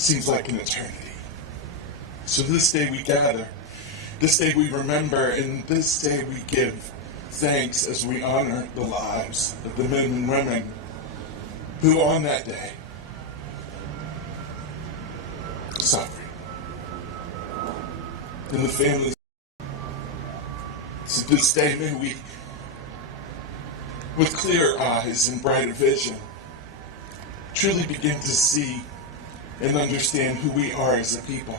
seems like an eternity. So this day we gather, this day we remember, and this day we give thanks as we honor the lives of the men and women who on that day suffered. And the families. So this day may we, with clear eyes and brighter vision, truly begin to see and understand who we are as a people.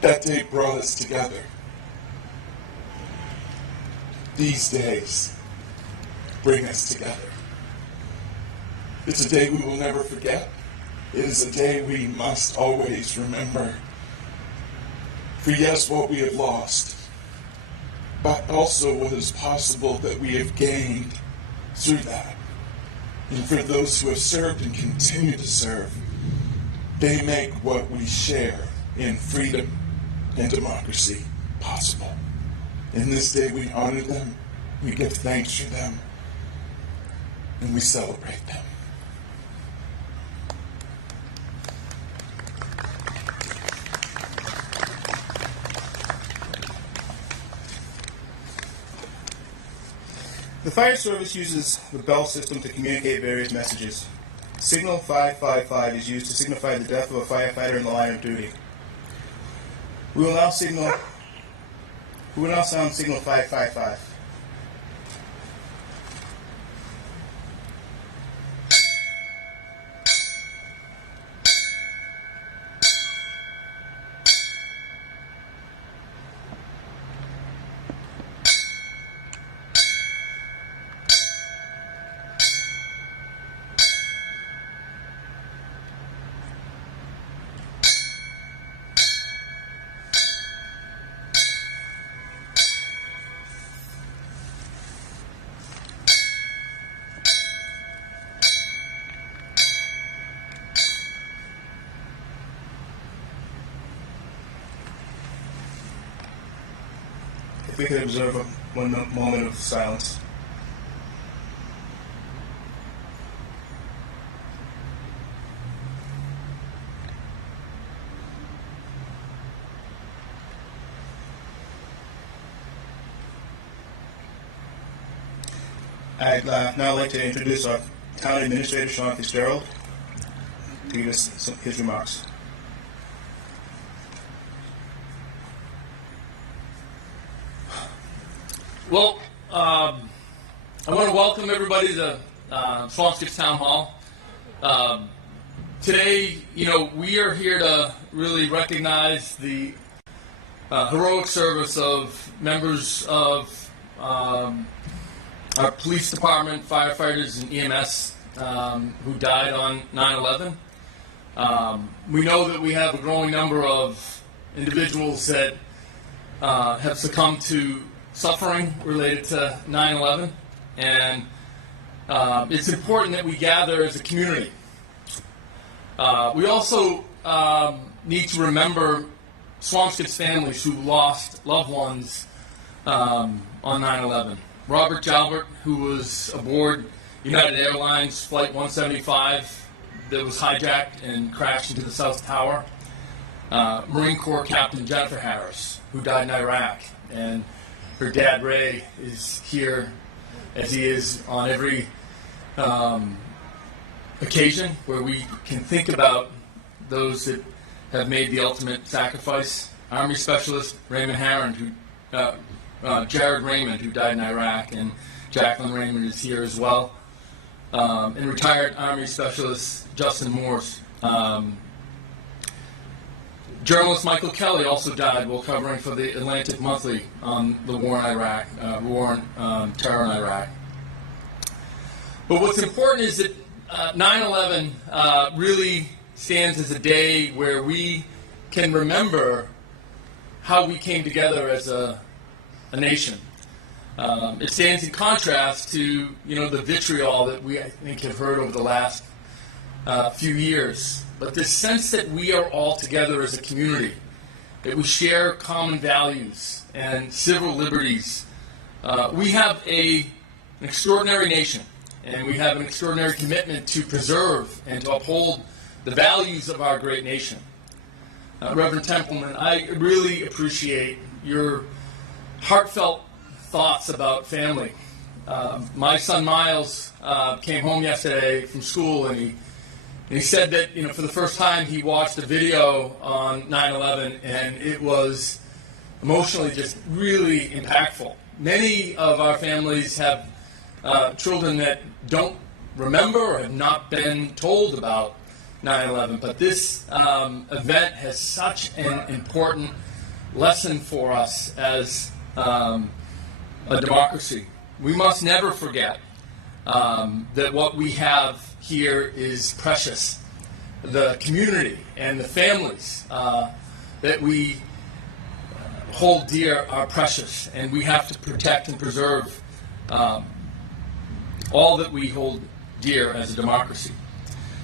That day brought us together. These days bring us together. It's a day we will never forget. It is a day we must always remember. For yes, what we have lost, but also what is possible that we have gained through that. And for those who have served and continue to serve, they make what we share in freedom and democracy possible. In this day we honor them, we give thanks for them, and we celebrate them. The fire service uses the bell system to communicate various messages. Signal 555 is used to signify the death of a firefighter in the line of duty. We will now sound signal 555. If we could observe one moment of silence. I'd now like to introduce our Town Administrator, Sean Fitzgerald, to give us his remarks. Well, I want to welcome everybody to Swampscott Town Hall. Today, we are here to really recognize the heroic service of members of our police department, firefighters, and EMS who died on 9/11. We know that we have a growing number of individuals that have succumbed to suffering related to 9/11, and it's important that we gather as a community. We also need to remember Swampscott's families who lost loved ones on 9/11. Robert Jalbert, who was aboard United Airlines Flight 175 that was hijacked and crashed into the South Tower. Marine Corps Captain Jennifer Harris, who died in Iraq, and her dad Ray is here, as he is on every occasion where we can think about those that have made the ultimate sacrifice. Army Specialist Raymond Harron, Jared Raymond, who died in Iraq, and Jacqueline Raymond is here as well. And retired Army Specialist Justin Morse. Journalist Michael Kelly also died while covering for the Atlantic Monthly on the war in Iraq, terror in Iraq. But what's important is that 9/11 really stands as a day where we can remember how we came together as a nation. It stands in contrast to the vitriol that we, I think, have heard over the last few years. But this sense that we are all together as a community, that we share common values and civil liberties. We have an extraordinary nation, and we have an extraordinary commitment to preserve and to uphold the values of our great nation. Reverend Templeman, I really appreciate your heartfelt thoughts about family. My son Miles came home yesterday from school, and he said that, for the first time he watched a video on 9/11, and it was emotionally just really impactful. Many of our families have children that don't remember or have not been told about 9/11, but this event has such an important lesson for us as a democracy. We must never forget that what we have here is precious. The community and the families that we hold dear are precious, and we have to protect and preserve all that we hold dear as a democracy.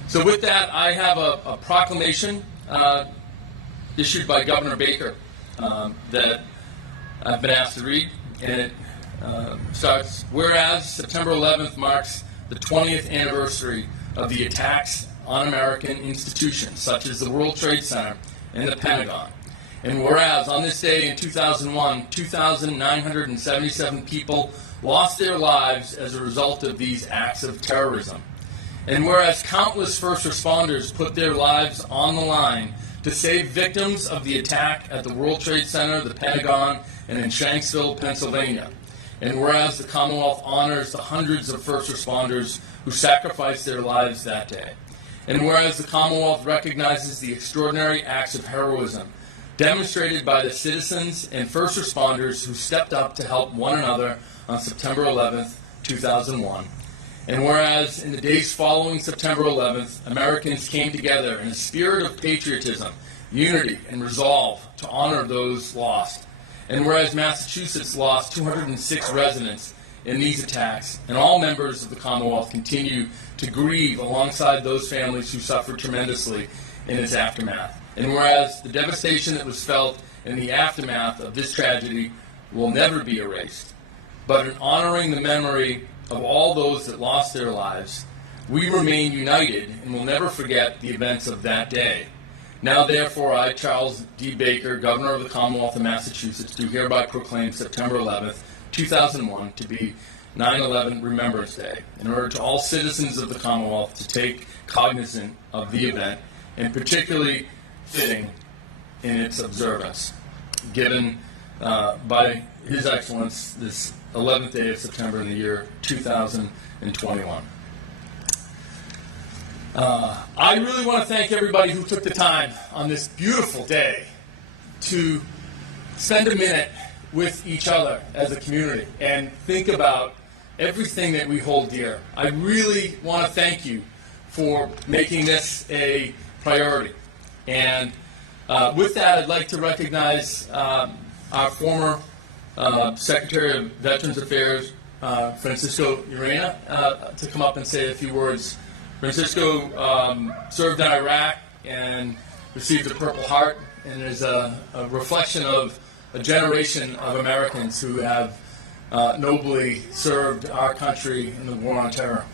So with that, I have a proclamation issued by Governor Baker that I've been asked to read, and it starts, whereas September 11th marks the 20th anniversary of the attacks on American institutions such as the World Trade Center and the Pentagon. And whereas on this day in 2001, 2,977 people lost their lives as a result of these acts of terrorism. And whereas countless first responders put their lives on the line to save victims of the attack at the World Trade Center, the Pentagon, and in Shanksville, Pennsylvania. And whereas the Commonwealth honors the hundreds of first responders who sacrificed their lives that day. And whereas the Commonwealth recognizes the extraordinary acts of heroism demonstrated by the citizens and first responders who stepped up to help one another on September 11th, 2001. And whereas in the days following September 11th, Americans came together in a spirit of patriotism, unity, and resolve to honor those lost. And whereas Massachusetts lost 206 residents in these attacks, and all members of the Commonwealth continue to grieve alongside those families who suffered tremendously in its aftermath. And whereas the devastation that was felt in the aftermath of this tragedy will never be erased, but in honoring the memory of all those that lost their lives, we remain united and will never forget the events of that day. Now, therefore, I, Charles D. Baker, Governor of the Commonwealth of Massachusetts, do hereby proclaim September 11th, 2001 to be 9/11 Remembrance Day, in order to all citizens of the Commonwealth to take cognizance of the event, and particularly fitting in its observance, given by His Excellence this 11th day of September in the year 2021. I really want to thank everybody who took the time on this beautiful day to spend a minute with each other as a community and think about everything that we hold dear. I really want to thank you for making this a priority. And with that, I'd like to recognize our former Secretary of Veterans Affairs, Francisco Urena, to come up and say a few words. Francisco served in Iraq and received a Purple Heart, and is a reflection of a generation of Americans who have nobly served our country in the war on terror.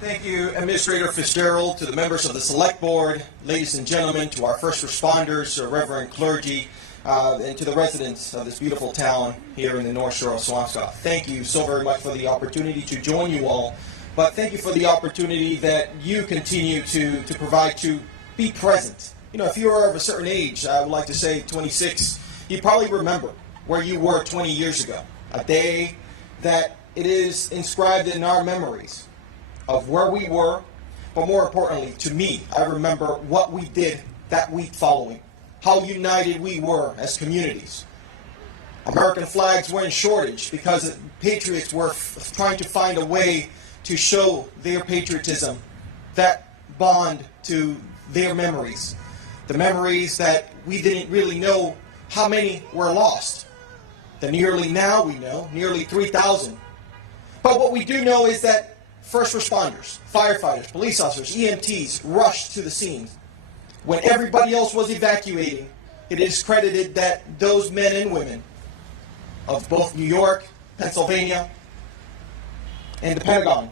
Thank you, Administrator Fitzgerald, to the members of the Select Board, ladies and gentlemen, to our first responders, reverend clergy, and to the residents of this beautiful town here in the North Shore of Swampscott. Thank you so very much for the opportunity to join you all, but thank you for the opportunity that you continue to provide to be present. You know, if you are of a certain age, I would like to say 26, you probably remember where you were 20 years ago, a day that it is inscribed in our memories of where we were, but more importantly, to me, I remember what we did that week following, how united we were as communities. American flags were in shortage because patriots were trying to find a way to show their patriotism, that bond to their memories, the memories that we didn't really know how many were lost. Now we know, nearly 3,000. But what we do know is that first responders, firefighters, police officers, EMTs rushed to the scene. When everybody else was evacuating, it is credited that those men and women of both New York, Pennsylvania, and the Pentagon,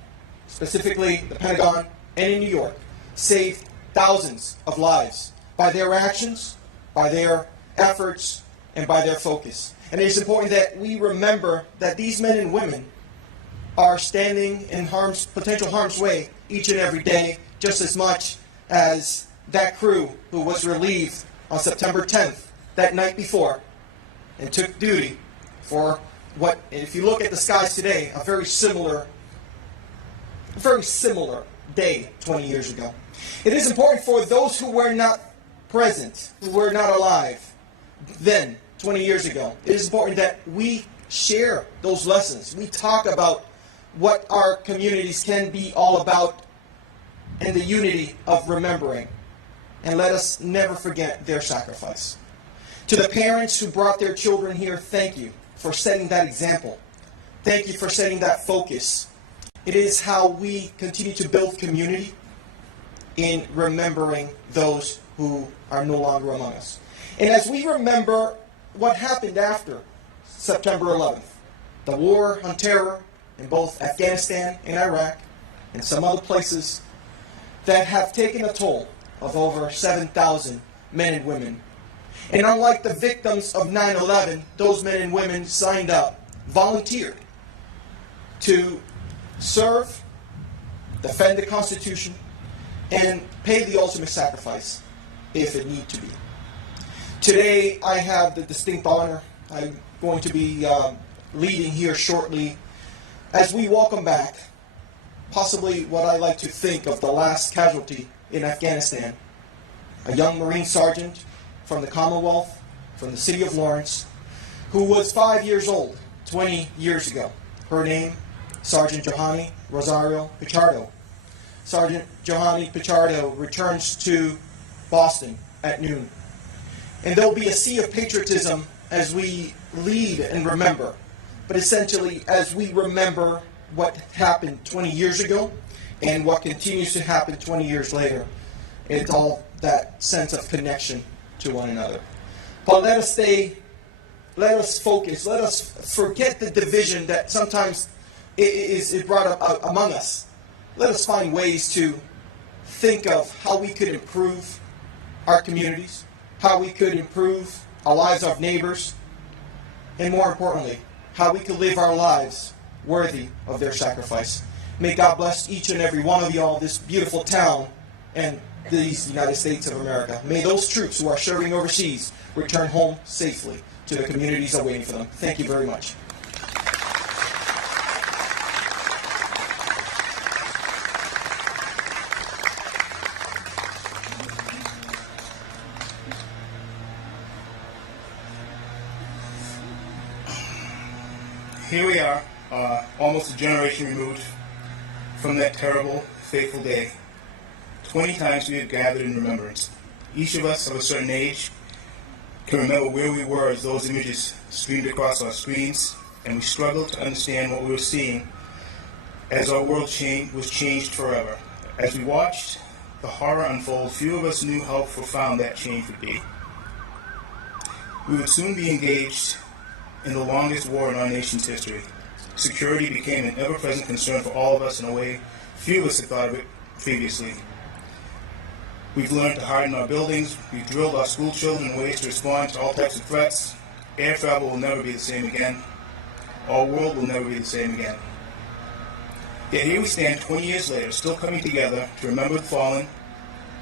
specifically the Pentagon and in New York, saved thousands of lives by their actions, by their efforts, and by their focus. And it is important that we remember that these men and women are standing in potential harm's way each and every day, just as much as that crew who was relieved on September 10th, that night before, and took duty for what, if you look at the skies today, a very similar day 20 years ago. It is important for those who were not present, who were not alive then, 20 years ago. It is important that we share those lessons. We talk about what our communities can be all about and the unity of remembering. And let us never forget their sacrifice. To the parents who brought their children here, thank you for setting that example. Thank you for setting that focus. It is how we continue to build community in remembering those who are no longer among us. And as we remember what happened after September 11th, the war on terror in both Afghanistan and Iraq and some other places that have taken a toll of over 7,000 men and women. And unlike the victims of 9/11, those men and women signed up, volunteered to serve, defend the Constitution, and pay the ultimate sacrifice if it need to be. Today, I have the distinct honor. I'm going to be leading here shortly as we welcome back possibly what I like to think of the last casualty in Afghanistan, a young Marine sergeant from the Commonwealth, from the city of Lawrence, who was 5 years old 20 years ago. Her name, Sergeant Johanny Rosario Pichardo. Sergeant Johanny Pichardo returns to Boston at noon. And there'll be a sea of patriotism as we lead and remember. But essentially, as we remember what happened 20 years ago and what continues to happen 20 years later, it's all that sense of connection to one another. But let us focus, let us forget the division that sometimes is brought up among us. Let us find ways to think of how we could improve our communities, how we could improve our lives of neighbors, and more importantly, how we could live our lives worthy of their sacrifice. May God bless each and every one of you all, this beautiful town, and these United States of America. May those troops who are serving overseas return home safely to the communities awaiting for them. Thank you very much. Here we are, almost a generation removed from that terrible, fateful day. 20 times we have gathered in remembrance. Each of us of a certain age can remember where we were as those images streamed across our screens, and we struggled to understand what we were seeing as our world was changed forever. As we watched the horror unfold, few of us knew how profound that change would be. We would soon be engaged in the longest war in our nation's history. Security became an ever-present concern for all of us in a way few of us had thought of it previously. We've learned to harden our buildings, we've drilled our school children in ways to respond to all types of threats. Air travel will never be the same again. Our world will never be the same again. Yet here we stand 20 years later, still coming together to remember the fallen,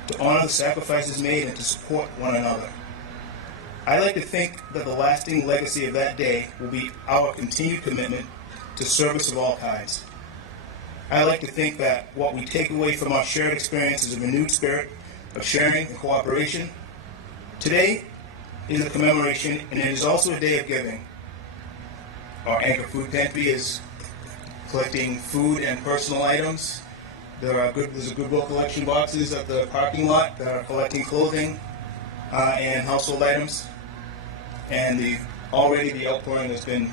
to honor the sacrifices made, and to support one another. I like to think that the lasting legacy of that day will be our continued commitment to service of all kinds. I like to think that what we take away from our shared experience is a renewed spirit of sharing and cooperation. Today is a commemoration, and it is also a day of giving. Our Anchor Food Pantry is collecting food and personal items. There's a Goodwill collection boxes at the parking lot that are collecting clothing and household items. And the outpouring has been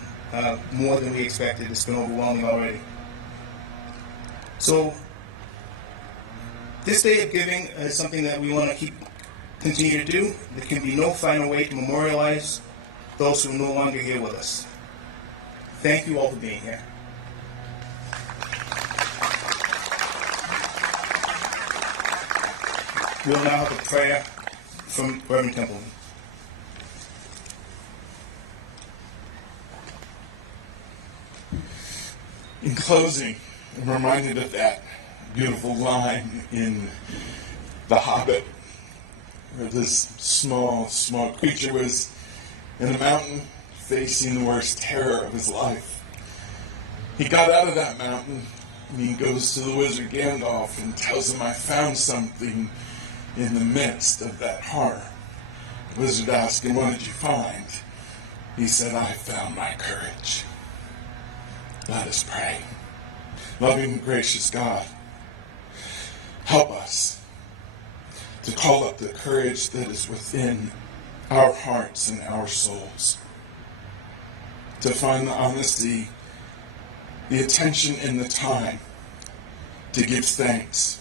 more than we expected. It's been overwhelming already. So this day of giving is something that we want to continue to do. There can be no final way to memorialize those who are no longer here with us. Thank you all for being here. We'll now have a prayer from Reverend Templeman. In closing, I'm reminded of that beautiful line in The Hobbit, where this small creature was in a mountain facing the worst terror of his life. He got out of that mountain and he goes to the wizard Gandalf and tells him, "I found something in the midst of that horror." The wizard asked him, "What did you find?" He said, "I found my courage." Let us pray. Loving and gracious God, help us to call up the courage that is within our hearts and our souls, to find the honesty, the attention, and the time to give thanks,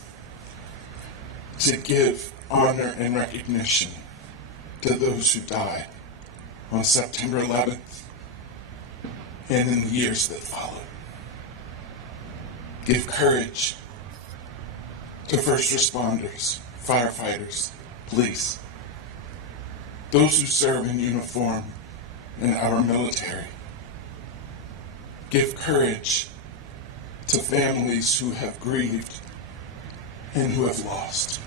to give honor and recognition to those who died on September 11th and in the years that followed. Give courage to first responders, firefighters, police, those who serve in uniform in our military. Give courage to families who have grieved and who have lost.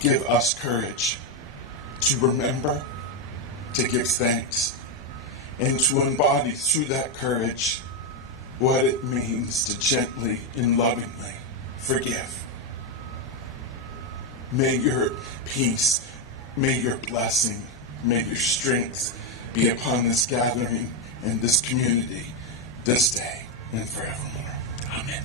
Give us courage to remember, to give thanks, and to embody through that courage what it means to gently and lovingly forgive. May your peace, may your blessing, may your strength be upon this gathering and this community this day and forevermore. Amen.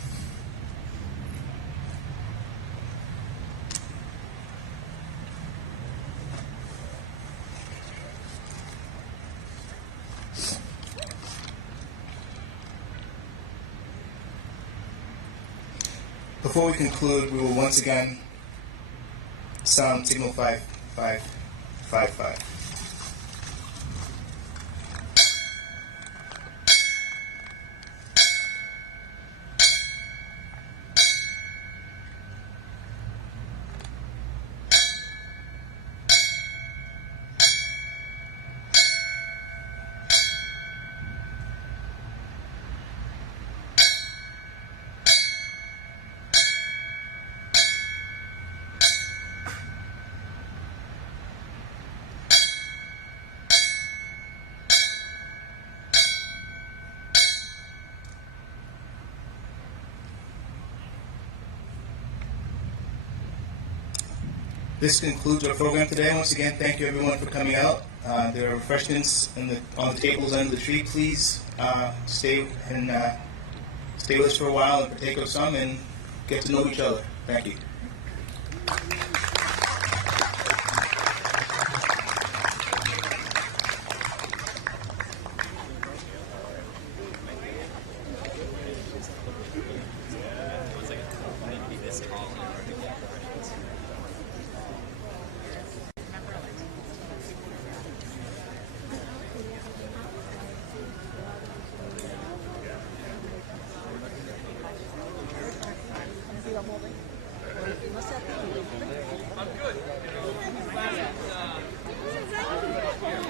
Before we conclude, we will once again sound signal 5555. This concludes our program today. Once again, thank you everyone for coming out. There are refreshments on the tables under the tree. Please stay with us for a while and partake of some and get to know each other. Thank you.